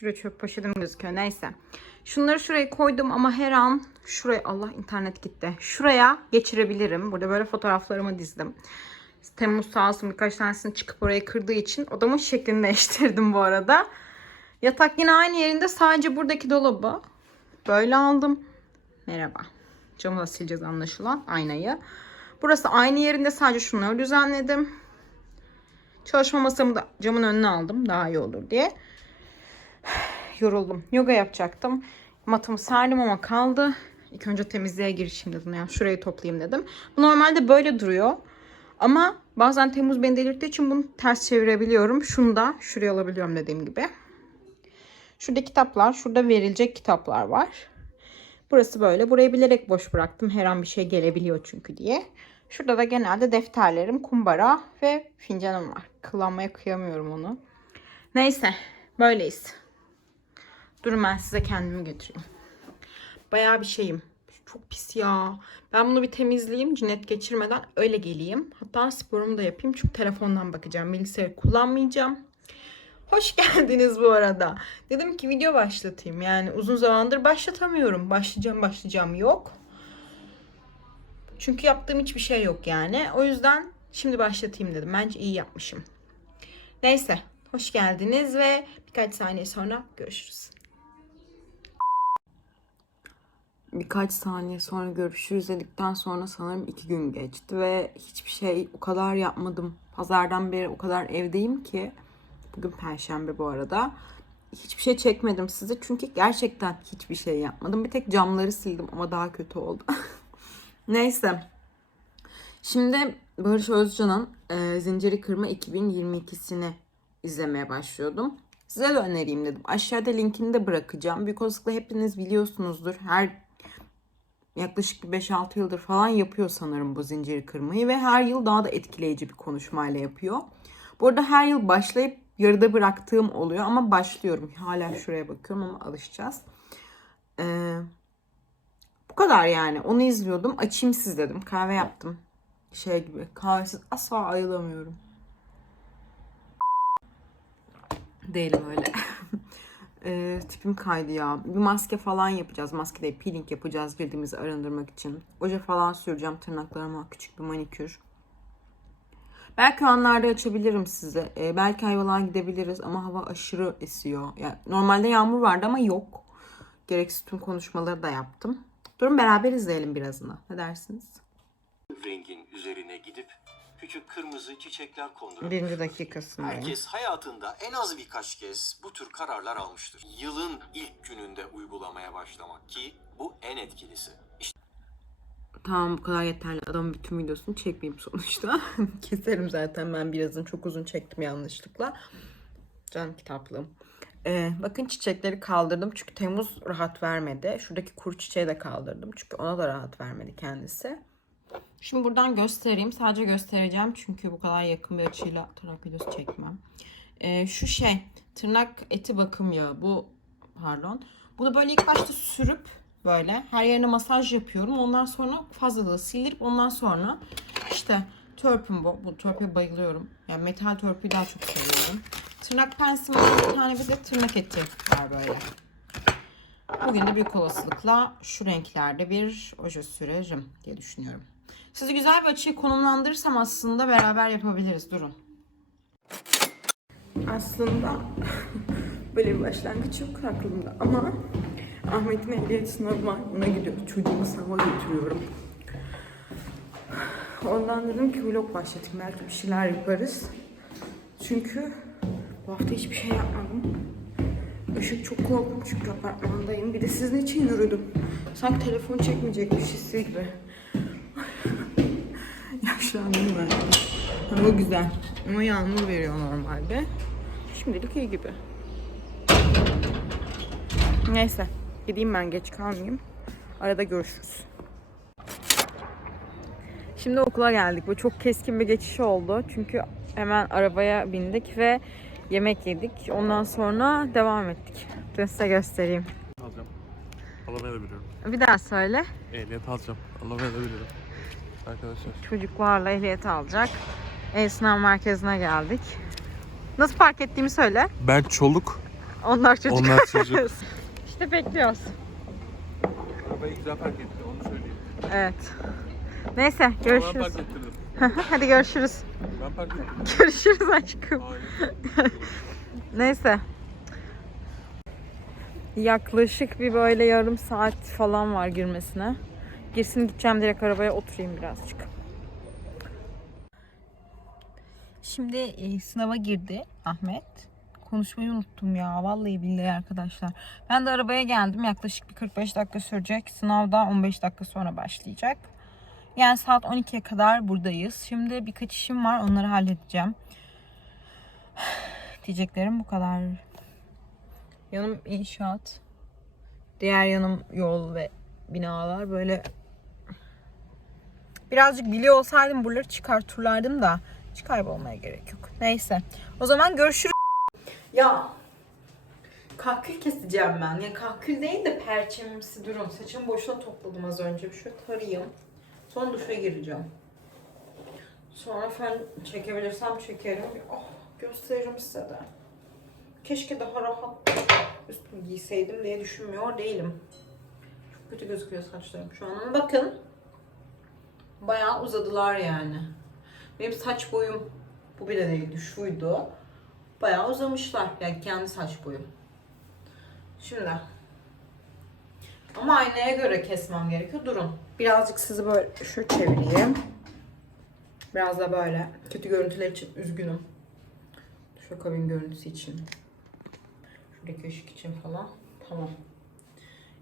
Şuraya çöp poşetim gözüküyor. Neyse. Şunları şuraya koydum ama her an şuraya Allah internet gitti. Şuraya geçirebilirim. Burada böyle fotoğraflarımı dizdim. Temmuz sağ olsun birkaç tanesini çıkıp oraya kırdığı için odamın şeklini değiştirdim bu arada. Yatak yine aynı yerinde. Sadece buradaki dolabı böyle aldım. Merhaba. Camı da sileceğiz anlaşılan aynayı. Burası aynı yerinde sadece şunları düzenledim. Çalışma masamı da camın önüne aldım daha iyi olur diye. Yoruldum. Yoga yapacaktım. Matımı serdim ama kaldı. İlk önce temizliğe girişeyim dedim. Yani şurayı toplayayım dedim. Bu normalde böyle duruyor. Ama bazen Temmuz beni delirttiği için bunu ters çevirebiliyorum. Şunu da şuraya alabiliyorum dediğim gibi. Şurada kitaplar, şurada verilecek kitaplar var. Burası böyle. Burayı bilerek boş bıraktım. Her an bir şey gelebiliyor çünkü diye. Şurada da genelde defterlerim, kumbara ve fincanım var. Kullanmaya kıyamıyorum onu. Neyse. Böyleyiz. Durun ben size kendimi götüreyim. Bayağı bir şeyim. Çok pis ya. Ben bunu bir temizleyeyim cinnet geçirmeden öyle geleyim. Hatta sporumu da yapayım çünkü telefondan bakacağım. Bilgisayarı kullanmayacağım. Hoş geldiniz bu arada. Dedim ki video başlatayım. Yani uzun zamandır başlatamıyorum. Başlayacağım başlayacağım yok. Çünkü yaptığım hiçbir şey yok yani. O yüzden şimdi başlatayım dedim. Bence iyi yapmışım. Neyse. Hoş geldiniz ve birkaç saniye sonra görüşürüz. Birkaç saniye sonra görüşürüz dedikten sonra sanırım iki gün geçti ve hiçbir şey o kadar yapmadım. Pazardan beri o kadar evdeyim ki bugün perşembe bu arada. Hiçbir şey çekmedim size çünkü gerçekten hiçbir şey yapmadım. Bir tek camları sildim ama daha kötü oldu. Neyse. Şimdi Barış Özcan'ın e, Zinciri Kırma 2022'sini izlemeye başlıyordum. Size de önereyim dedim. Aşağıda linkini de bırakacağım. Büyük olasılıkla hepiniz biliyorsunuzdur. Her yaklaşık bir 5-6 yıldır falan yapıyor sanırım bu zinciri kırmayı ve her yıl daha da etkileyici bir konuşmayla yapıyor. Bu arada her yıl başlayıp yarıda bıraktığım oluyor ama başlıyorum. Hala şuraya bakıyorum ama alışacağız. Ee, bu kadar yani. Onu izliyordum. Açayım siz dedim. Kahve yaptım. Şey gibi. Kahvesiz asla ayılamıyorum. Değilim öyle. Ee, tipim kaydı ya. Bir maske falan yapacağız. Maske değil, peeling yapacağız cildimizi arındırmak için. Oje falan süreceğim tırnaklarıma. Küçük bir manikür. Belki o anlarda açabilirim size. Ee, belki Ayvalık'a gidebiliriz ama hava aşırı esiyor. Yani normalde yağmur vardı ama yok. Gereksiz tüm konuşmaları da yaptım. Durun beraber izleyelim birazını. Ne dersiniz? rengin üzerine gidip küçük kırmızı çiçekler kondurabilir. Birinci dakikasındayım. Herkes hayatında en az birkaç kez bu tür kararlar almıştır. Yılın ilk gününde uygulamaya başlamak ki bu en etkilisi. İşte Tamam bu kadar yeterli. Adamın bütün videosunu çekmeyeyim sonuçta. Keserim zaten ben birazını çok uzun çektim yanlışlıkla. Can kitaplığım. Ee, bakın çiçekleri kaldırdım çünkü Temmuz rahat vermedi. Şuradaki kuru çiçeği de kaldırdım çünkü ona da rahat vermedi kendisi. Şimdi buradan göstereyim. Sadece göstereceğim çünkü bu kadar yakın bir açıyla tırnak videosu çekmem. Ee, şu şey tırnak eti bakım yağı. Bu pardon. Bunu böyle ilk başta sürüp böyle her yerine masaj yapıyorum. Ondan sonra fazlalığı sildirip ondan sonra işte törpüm bu. Bu törpüye bayılıyorum. Yani metal törpüyü daha çok seviyorum. Tırnak pensim var. Bir tane bir de tırnak eti var böyle. Bugün de büyük olasılıkla şu renklerde bir oje sürerim diye düşünüyorum. Sizi güzel bir açıyı konumlandırırsam aslında beraber yapabiliriz. Durun. Aslında böyle bir başlangıç yok aklımda ama Ahmet'in ehliyet sınavı var. Ona gidiyoruz. Çocuğumu sınava götürüyorum. Ondan dedim ki vlog başlatayım. Belki bir şeyler yaparız. Çünkü bu hafta hiçbir şey yapmadım. Işık çok korktum çünkü apartmandayım. Bir de sizin için yürüdüm. Sanki telefon çekmeyecekmiş hissi gibi. Yaşlandım ben. Hava güzel. Ama yağmur veriyor normalde. Şimdilik iyi gibi. Neyse. Gideyim ben geç kalmayayım. Arada görüşürüz. Şimdi okula geldik. Bu çok keskin bir geçiş oldu. Çünkü hemen arabaya bindik ve yemek yedik. Ondan sonra devam ettik. Ben size göstereyim. alacağım. Alamaya da biliyorum. Bir daha söyle. Ehliyet alacağım. Alamaya da biliyorum. Arkadaşlar. Çocuklarla ehliyet alacak. El sınav merkezine geldik. Nasıl park ettiğimi söyle. Berk Çoluk Onlar çocuk. Onlar çocuk. işte bekliyoruz. Arabayı güzel park etti onu söyleyeyim. Evet. Neyse Ama Ben görüşürüz. park ettirdim. Hadi görüşürüz. Ben park ettim. Görüşürüz aşkım. Neyse. Yaklaşık bir böyle yarım saat falan var girmesine. Girsin gideceğim direkt arabaya oturayım birazcık. Şimdi e, sınava girdi Ahmet. Konuşmayı unuttum ya. Vallahi billahi arkadaşlar. Ben de arabaya geldim. Yaklaşık bir 45 dakika sürecek. Sınav da 15 dakika sonra başlayacak. Yani saat 12'ye kadar buradayız. Şimdi birkaç işim var. Onları halledeceğim. Diyeceklerim bu kadar. Yanım inşaat. Diğer yanım yol ve binalar. Böyle birazcık biliyor olsaydım buraları çıkartırlardım da hiç kaybolmaya gerek yok. Neyse. O zaman görüşürüz. Ya kahkül keseceğim ben. Ya kahkül değil de perçemimsi durun. Saçımı boşuna topladım az önce. Şöyle tarayayım. Sonra duşa gireceğim. Sonra fön çekebilirsem çekerim. Oh, gösteririm size de. Keşke daha rahat üstümü giyseydim diye düşünmüyor değilim. Çok kötü gözüküyor saçlarım şu an bakın. Bayağı uzadılar yani. Benim saç boyum bu bile değildi, şuydu. Bayağı uzamışlar. Yani kendi saç boyum. Şimdi. Ama aynaya göre kesmem gerekiyor. Durun. Birazcık sizi böyle şu çevireyim. Biraz da böyle. Kötü görüntüler için üzgünüm. Şu kabin görüntüsü için. Şuradaki ışık için falan. Tamam.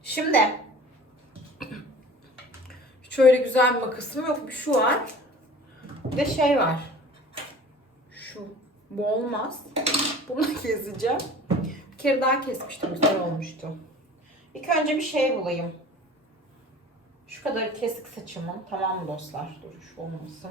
Şimdi. Şöyle güzel bir makasım yok. Şu var. Bir de şey var. Şu. Bu olmaz. Bunu keseceğim. Bir kere daha kesmiştim. Güzel olmuştu. İlk önce bir şey bulayım. Şu kadar kesik saçımın. Tamam mı dostlar? Dur şu olmasın.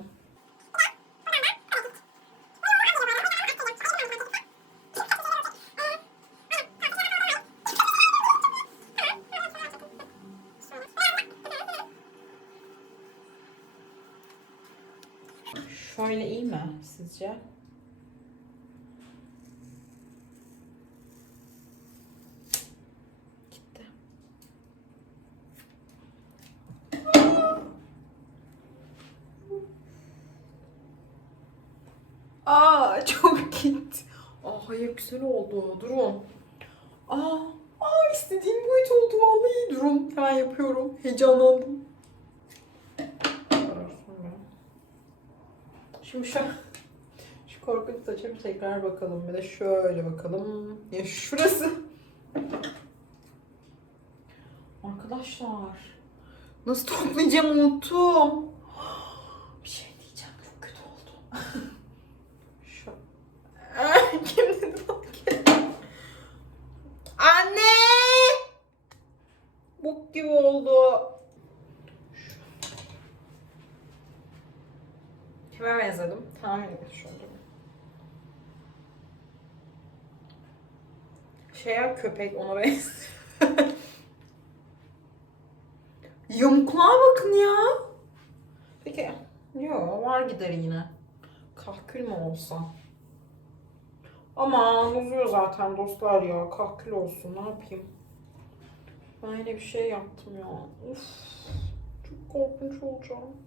Sizce? Gitti. Aa çok gitti. Aa hayır güzel oldu. Durun. Aa, aa istediğim boyut oldu vallahi. Durun hemen yapıyorum. Heyecanlandım. Şimdi şu korkunç saçımı tekrar bakalım. Bir de şöyle bakalım. Ya şurası. Arkadaşlar. Nasıl toplayacağım unuttum. Bir şey diyeceğim. Çok kötü oldu. Şu. Kim dedi? Anne! Bok gibi oldu. Kime benzedim? Tahmin edin şöyle. Şeye köpek ona benziyor. Yamukluğa bakın ya. Peki. Yo var gider yine. Kahkül mü olsa? Aman uzuyor zaten dostlar ya. Kahkül olsun ne yapayım. Ben yine bir şey yaptım ya. Uf. Çok korkunç olacağım.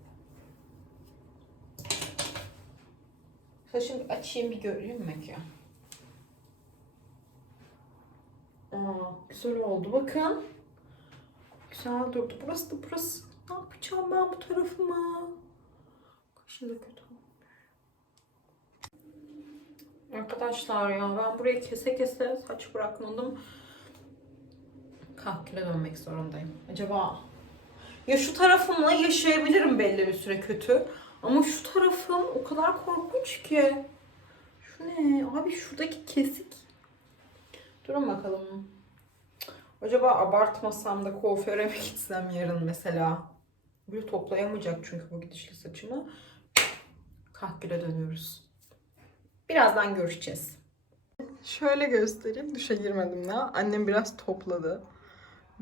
Saçımı açayım bir göreyim mi ki? Aa, güzel oldu. Bakın. Güzel durdu. Burası da burası. Ne yapacağım ben bu tarafıma? Kaşı da kötü. Arkadaşlar ya ben burayı kese kese saç bırakmadım. Kahküle dönmek zorundayım. Acaba ya şu tarafımla yaşayabilirim belli bir süre kötü. Ama şu tarafım o kadar korkunç ki. Şu ne? Abi şuradaki kesik. Durun bakalım. Acaba abartmasam da kuaföre mi gitsem yarın mesela? Böyle toplayamayacak çünkü bu gidişli saçımı. Kahküle dönüyoruz. Birazdan görüşeceğiz. Şöyle göstereyim. Duşa girmedim daha. Annem biraz topladı.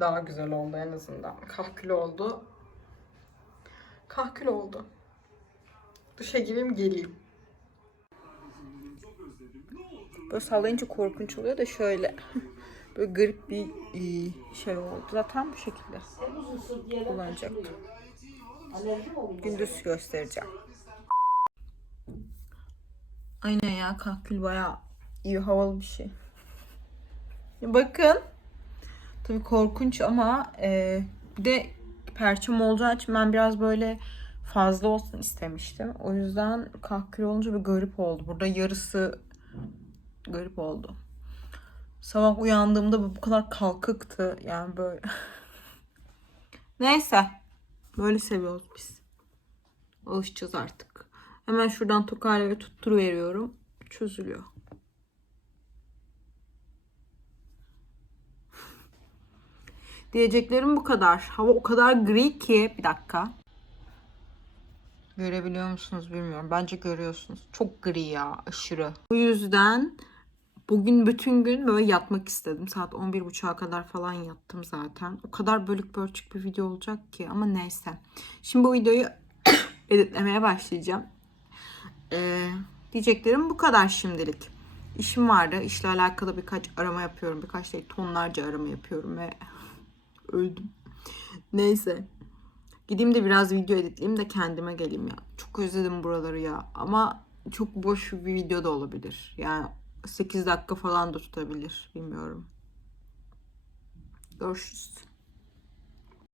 Daha güzel oldu en azından. Kahkül oldu. Kahkül oldu. Duşa gireyim geleyim. Böyle sallayınca korkunç oluyor da şöyle. Böyle garip bir e, şey oldu. Zaten bu şekilde kullanacaktım. Gündüz göstereceğim. Aynen ya kahkül bayağı iyi havalı bir şey. Bakın. Tabii korkunç ama e, bir de perçem olacağı için ben biraz böyle fazla olsun istemiştim. O yüzden kahkül olunca bir garip oldu. Burada yarısı garip oldu. Sabah uyandığımda bu bu kadar kalkıktı. Yani böyle. Neyse. Böyle seviyoruz biz. Alışacağız artık. Hemen şuradan tokayla tutturu veriyorum. Çözülüyor. Diyeceklerim bu kadar. Hava o kadar gri ki. Bir dakika. Görebiliyor musunuz bilmiyorum. Bence görüyorsunuz. Çok gri ya aşırı. O yüzden bugün bütün gün böyle yatmak istedim. Saat 11.30'a kadar falan yattım zaten. O kadar bölük pörçük bir video olacak ki ama neyse. Şimdi bu videoyu editlemeye başlayacağım. Ee, diyeceklerim bu kadar şimdilik. İşim vardı. İşle alakalı birkaç arama yapıyorum. Birkaç değil tonlarca arama yapıyorum ve öldüm. Neyse. Gideyim de biraz video editleyeyim de kendime geleyim ya. Çok özledim buraları ya. Ama çok boş bir video da olabilir. Yani 8 dakika falan da tutabilir. Bilmiyorum. Görüşürüz.